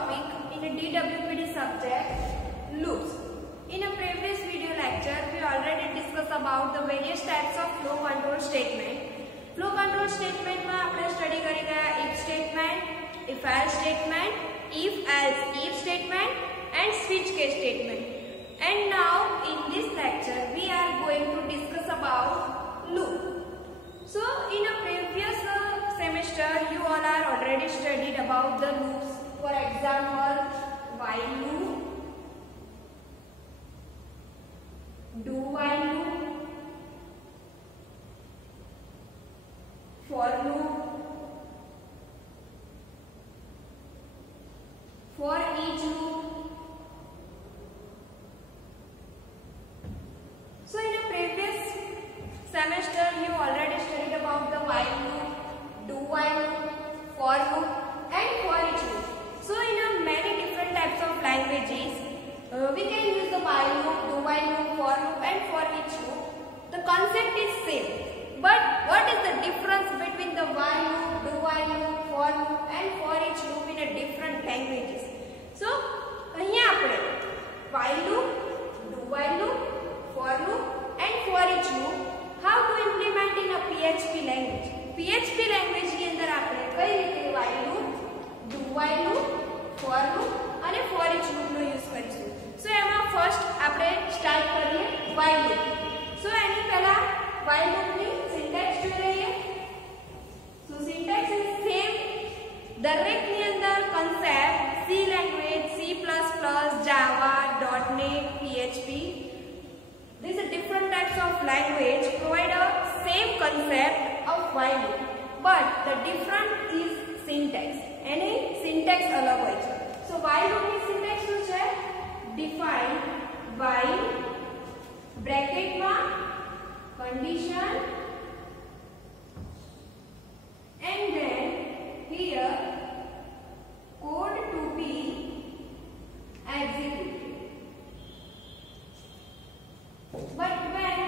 topic in a DWPD subject, loops. In a previous video lecture, we already discussed about the various types of flow control statement. Flow control statement में आपने study करी गया if statement, if else statement, if else if statement and switch case statement. And now in this lecture, we are going to discuss about loop. So in a previous semester, you all are already studied about the loops. For example, while loop, do while loop, for loop, for each loop. So in a previous semester, you already studied about the while loop, do while loop, for loop and for each loop. So in a many different types of languages, we can use the while loop, do while loop, for loop and for each loop. The concept is same, but what is the difference between the while loop, do while loop, for loop and for each loop in a different languages? So અહીંયા આપણે while loop, do while loop, for loop and for each loop how to implement in a PHP language. PHP language ની અંદર આપણે કઈ રીતે while loop, do while loop, for loop અને for each loop નો use કરીશું. So એમાં first આપણે સ્ટાર્ટ કરીએ while loop. So એની પહેલા while loop ની સિન્ટેક્સ જોઈ લઈએ. So syntax is same. દરેક ની અંદર concept C language, C++, Java, .NET, PHP. These are different types of language provide a same concept of while loop, but the difference is syntax. Any syntax अलग હોય છે. So while loop ની syntax શું છે? Define while bracket માં condition and then here code to be executed. But when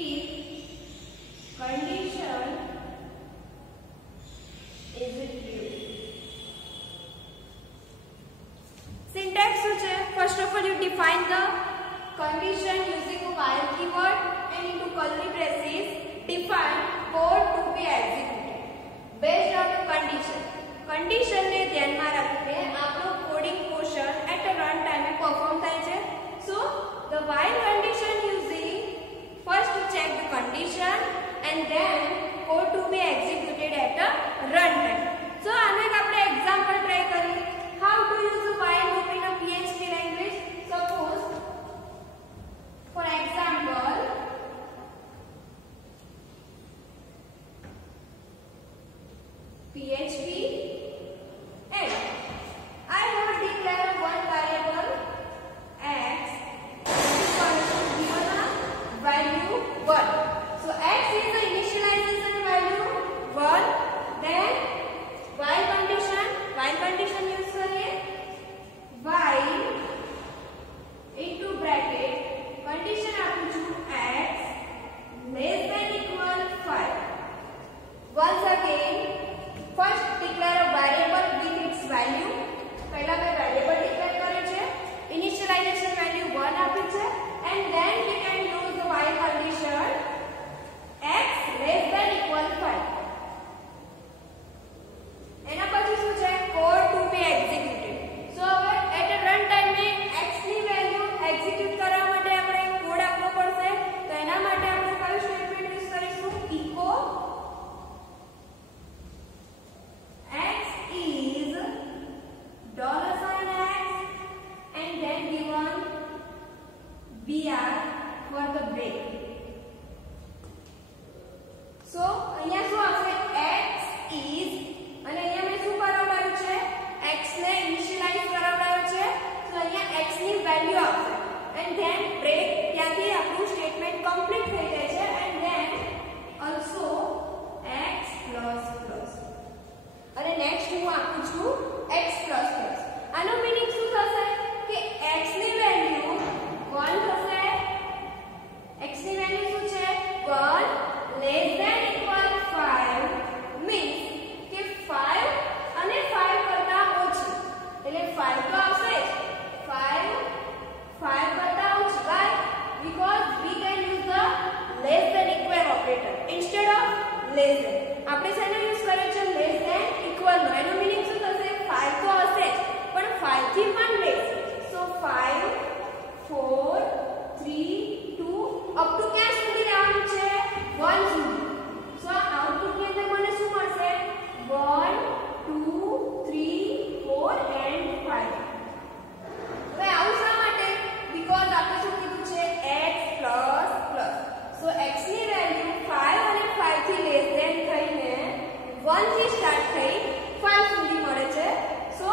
if condition is true. Syntax શું છે? First of all, you define the condition using a while keyword and into curly braces define code to be executed based on the condition. Condition ને ધ્યાનમાં રાખીને આપણો coding portion at a run time perform થાય છે. So the while condition using first to check the condition and then code to be executed at a runtime. So આનું એક આપણે example try કરીએ. How to use a while loop in a PHP language? Suppose, for example, PHP and I have declared one variable x value 1. So x is the initialization value 1, then less than. આપણે શેનો યુઝ કર્યો છે? Less than equal નો. એનો meaning શું થશે? 5 તો હશે જ, પણ 5 થી પણ લેસ. સો 5 4 3 2 અપ ટુ ક્યાં સુધી રહેવાનું છે? 1 સુધી. સો આઉટપુટ ની અંદર મને શું મળશે? 1 2 3 4 and 5. હવે આવું શા માટે? બીકોઝ આપણે શું કીધું છે? x plus plus. So x ની વેલ્યુ 5 અને 5 થી લેસ ધેન થઈને 1 થી સ્ટાર્ટ થઈ 5 સુધી મળે છે. સો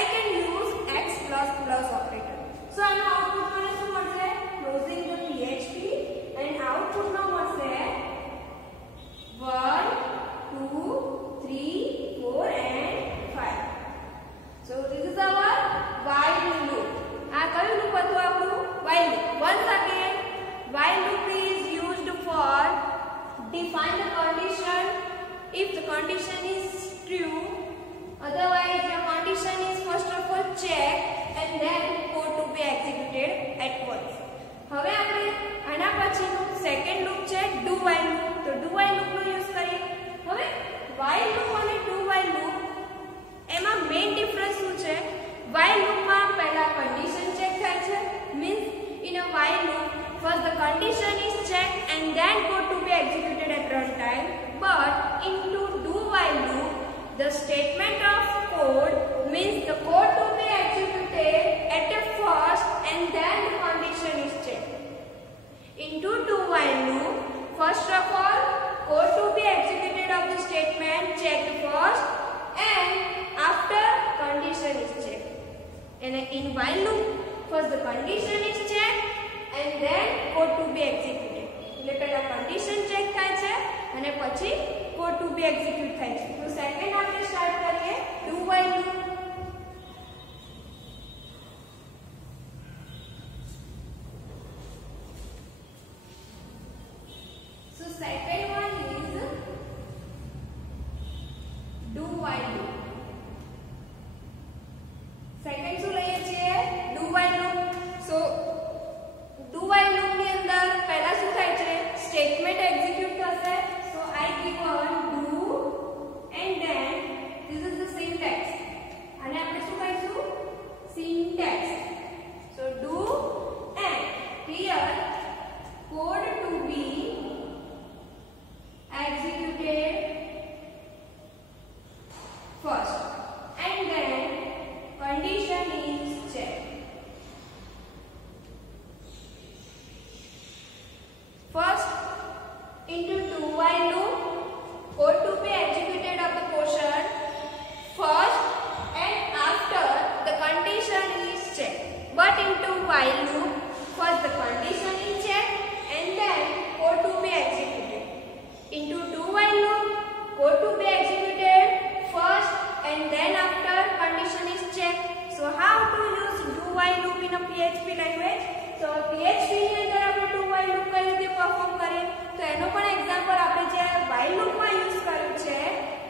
I can use x plus plus operator. સો આનો આઉટપુટ મને શું મળશે? Closing the PHP and output નો મળશે 1 2 3 4 and 5. So this is our while loop. આ કયું લૂપ હતું આપણું? while loop. Once again, while loop is used for define the condition if the condition is true. Otherwise, your condition is first of all checked and then code to be executed at once. હવે આપણે આના પછીનું second loop છે do while loop. તો do while loop નો use કરીએ. હવે while loop અને do while loop એમાં મેઇન ડિફરન્સ શું છે? while loop માં પહેલા કન્ડિશન ચેક થાય છે. Means in a while loop first the condition is checked and then code to be executed at runtime. But into do while loop the statement of code means the code to be executed at the first and then the condition is checked. Into do while loop, first of all, code to be executed of the statement checked first and after condition is checked. And in while loop, first the condition is checked and then code to be executed. એટલે પહેલા condition check થાય છે અને પછી code to be execute થાય છે. તો સેકન્ડ આપણે સ્ટાર્ટ કરીએ do while loop. So second one is do while loop. Second શું લઈએ છીએ? do while loop. So do while loop ની અંદર પહેલા શું થાય છે? સ્ટેટમેન્ટ એક્ઝિક્યુટ થશે. So I give one do and then this is the syntax. અને આપણે શું કહીશું? syntax. So do and here code to be executed first and then condition is checked. First into do while loop, code to be executed of the portion first and after the condition is checked. But into while loop, first the condition is checked and then code to be executed. Into do while loop, code to be executed first and then after condition is checked. So how to use do while loop in a PHP language? So PHP ની અંદર આપણે do while loop કઈ રીતે પરફોર્મ કરીએ? તો એનો પણ એક્ઝામ્પલ આપણે જે while loop માં યુઝ કર્યું છે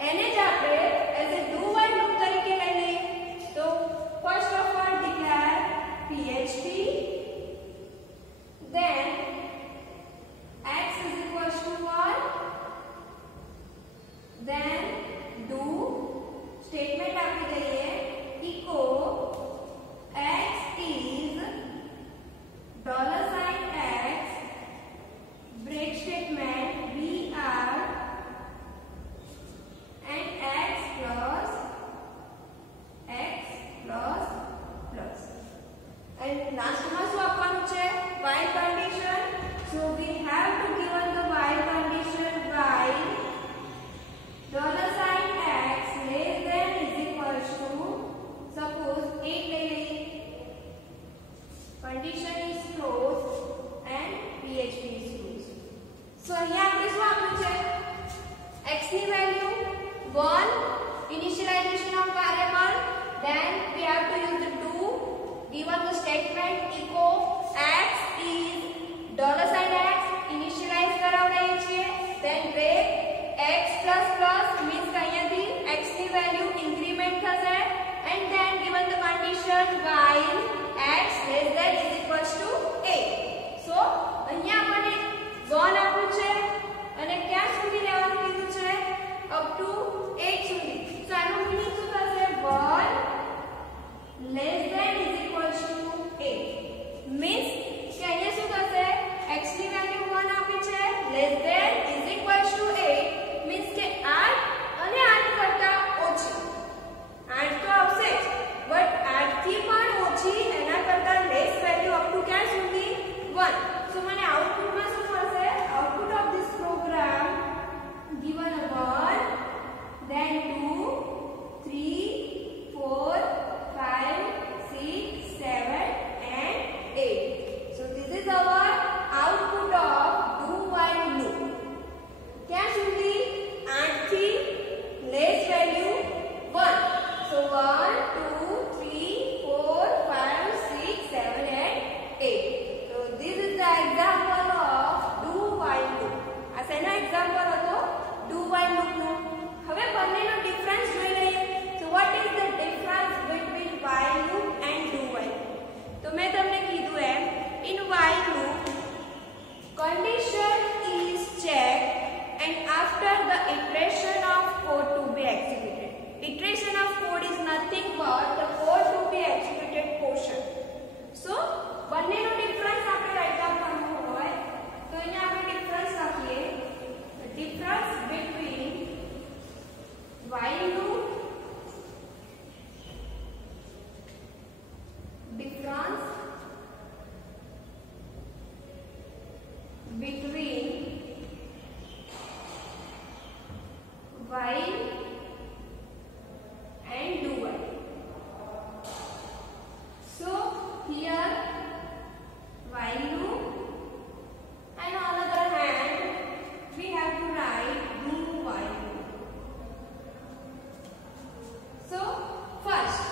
એને જ આપણે as a do while loop તરીકે લઈ લઈએ. તો first of all declare PHP, then x is equals to 1, then do statement આપી દઈએ echo x is $x break statement br and x plus plus and last માં શું આપવાનું છે? while condition. So we have to given the while condition while $x less than is equals to suppose 8 ले लेंगे. Condition is closed and PHP is closed. So અહીંયા આપણે શું આપ્યું છે? x ની વેલ્યુ 1 initialization of variable, then we have to use the do given the statement echo x is $x initialize કરાવડાઈએ છીએ, then break x plus plus means કે અહીંયાથી x ની વેલ્યુ ઇન્ક્રીમેન્ટ થશે and then given the condition while x less than is equals to 8. So અહીંયા આપણને 1 આપ્યું છે અને ક્યાં સુધી લેવાનું કીધું less than is equals to 8 means કે 8 અને 8 કરતા ઓછી 8 તો આવશે જ બટ 8 થી પણ ઓછી એના કરતા લેસ વેલ્યુ અપ ટુ ક્યાં સુધી 1 સો મને આઉટપુટમાં શું મળશે output of this program given 1 then 2 3 4 5 6 7 and 8 so this is our output of do while loop क्या સુધી 8 થી less value 1 so 1 2 3 4 5 6 7 and 8 so this is the example of do while loop આ શેનો એક્ઝામ્પલ હતો do while loop નો હવે બંનેનો ડિફરન્સ જોઈ લઈએ so what is the difference between while loop and do while તો મેં તમને કીધું એમ in while loop condition is checked and after the iteration of code to be executed iteration of code is nothing but the code to be executed portion so બંનેનો ડિફરન્સ આપણે right down કરવું હોય તો અહીંયા આપણે ડિફરન્સ લખીએ the difference between while loop difference between while and do while so here while loop and on the other hand we have to write do while so first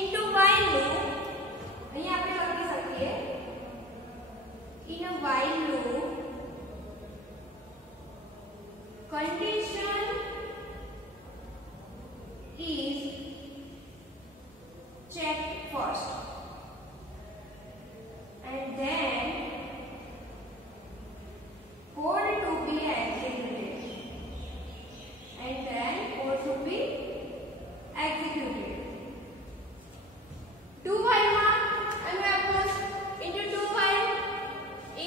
into while loop અહીં આપણે લખી શકીએ in a while loop condition is checked first and then code to be executed and then code to be executed do while and we have into do while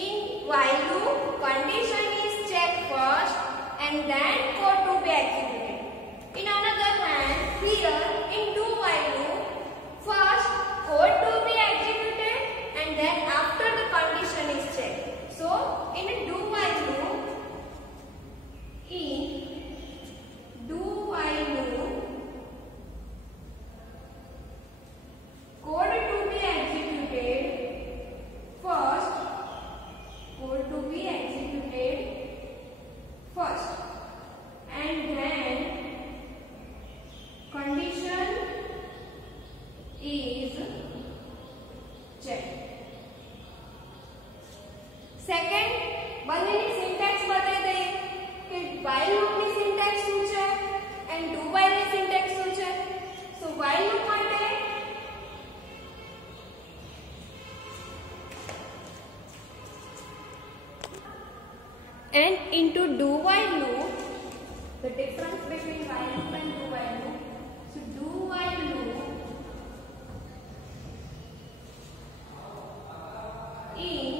in while loop condition is checked first and then code to be executed in another hand here in do while loop first code to be executed and then after the condition is checked so in a do while loop in do while loop code to be executed first code to be executed first and then condition is checked second બંનેની સિન્ટેક્સ બતાવી દઈએ કે while loop ની સિન્ટેક્સ શું છે and do while ની સિન્ટેક્સ શું છે so while loop માટે and into do while loop the difference between while loop and do while loop so do while loop in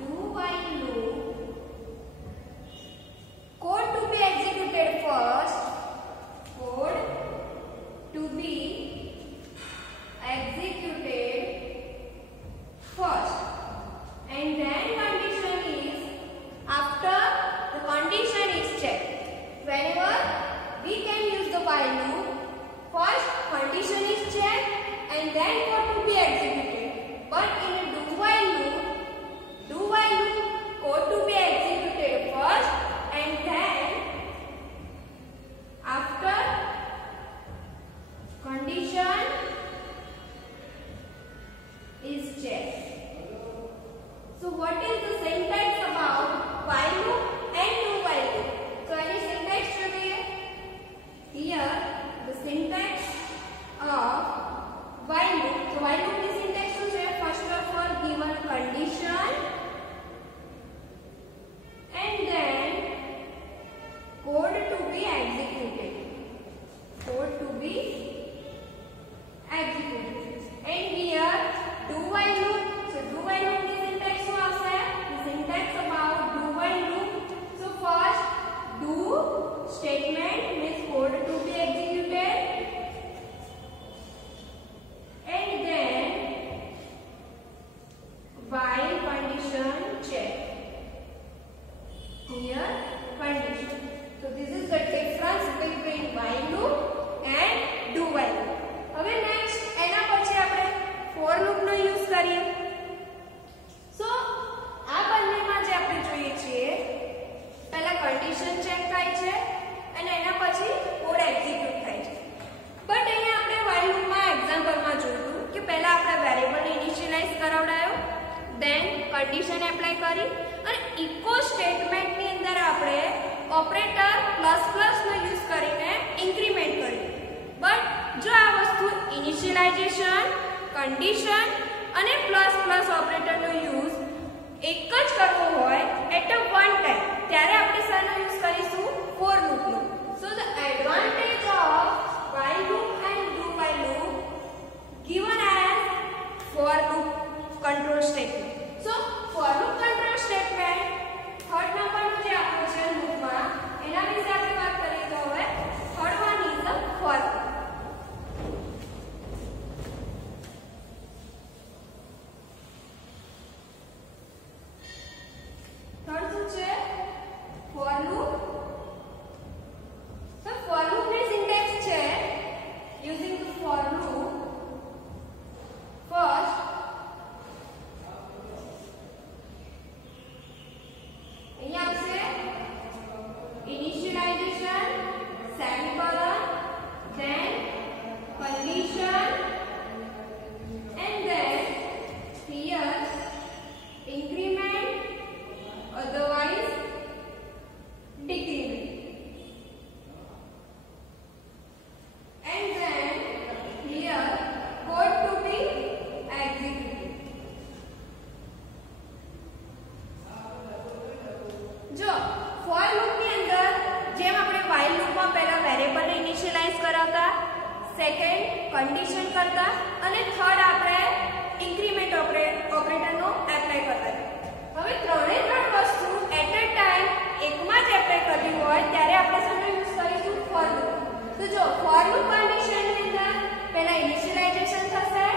do while loop code to be executed first code to be executed first and then condition is after the condition is checked whenever we can use the while loop first condition check થાય છે અને એના પછી code execute થાય છે. બટ અહીંયા આપણે while લૂપમાં એક્ઝામ્પલમાં જોયું કે પહેલા આપણે વેરિયેબલને ઇનિશિયલાઇઝ કરાવડાયો, ધેન કન્ડિશન એપ્લાય કરી અને ઇકો સ્ટેટમેન્ટની અંદર આપણે ઓપરેટર પ્લસ પ્લસ નો યુઝ કરીને ઇન્ક્રીમેન્ટ કર્યું. બટ જો આ વસ્તુ ઇનિશિયલાઇઝેશન, કન્ડિશન અને પ્લસ પ્લસ ઓપરેટરનો યુઝ એક જ કરવો હોય એટ અ વન ટાઈમ, ત્યારે આપણે શાનો યુઝ કરીશું? ફોર લૂપનો. So the advantage of while loop and do while loop given as for loop control statement. So for loop control statement third નંબરનું જે આપણું છે લૂપમાં એના વિશે આપણે વાત કરીએ તો હવે third one is the for loop. Third શું છે? for loop. તો for loop ની સિન્ટેક્સ છે using the for loop. First અહીંયા આવશે initialization, semicolon, then condition, and then here increment, otherwise decrement, and then here code to be executed. જો for loop ની અંદર જેમ આપણે while loop માં પહેલા વેરિયેબલ ને ઇનિશિયલાઇઝ કરાવતા, સેકન્ડ કન્ડિશન કરતા અને થર્ડ આપણે ઇન્ક્રીમેન્ટ ઓપરેટર નો એપ્લાય કરતા. હવે ત્રણે ત્રણ વસ્તુ એટ અ ટાઈમ એકમાં જ એપ્લાય કરવી હોય ત્યારે આપણે શેનો યુઝ કરીશું? for loop. તો જો for loop કન્ડિશન ની અંદર પહેલા ઇનિશિયલાઇઝેશન થશે,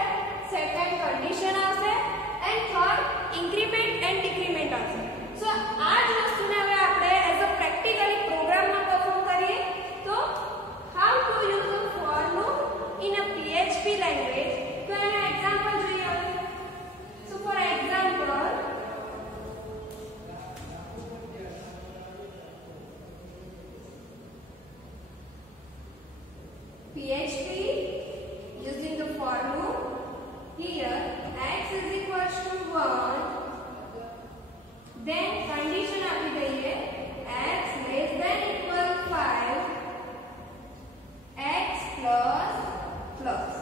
સેકન્ડ કન્ડિશન આવશે and third increment and decrement આવશે. સો આ જ વસ્તુને હવે આપણે એઝ અ પ્રેક્ટિકલી પ્રોગ્રામમાં પરફોર્મ કરીએ તો how to use the for loop in a PHP language. તો એના એક્ઝામ્પલ જોઈએ હવે. So for example PHP using the for loop. Here x is equals to 1, then condition આપી દઈએ x less than equal 5, x plus plus.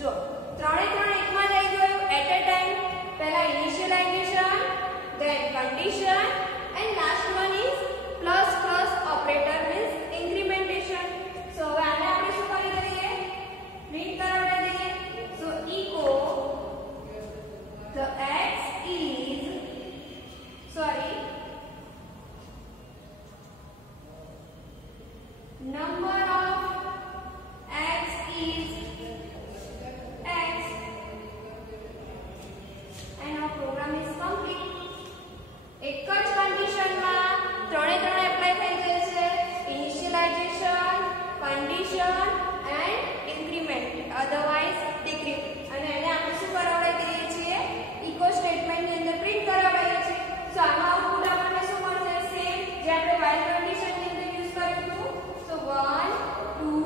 જો ત્રણે ત્રણ એકમાં જ આવી ગયું એટ અ ટાઈમ. પહેલા initialization, then condition, and last one is plus plus operator means incrementation. So હવે આને આપણે શું કરી દઈએ? પ્રિન્ટ કરાવી દઈએ. So echo the x is number of x is x and our program is complete. એક જ કન્ડિશનમાં ત્રણે ત્રણ એપ્લાય થઈ જાય છે, initialization, condition and increment, otherwise decrement. અને એને આપણે શું કરાવડાવી દઈએ છીએ? ઇકો સ્ટેટમેન્ટની અંદર પ્રિન્ટ કરાવડાવીએ છીએ. સો આનો આઉટપુટ આપણને શું મળશે? સેમ જે આપણે while કન્ડિશનની અંદર યુઝ કર્યું હતું. સો 1 2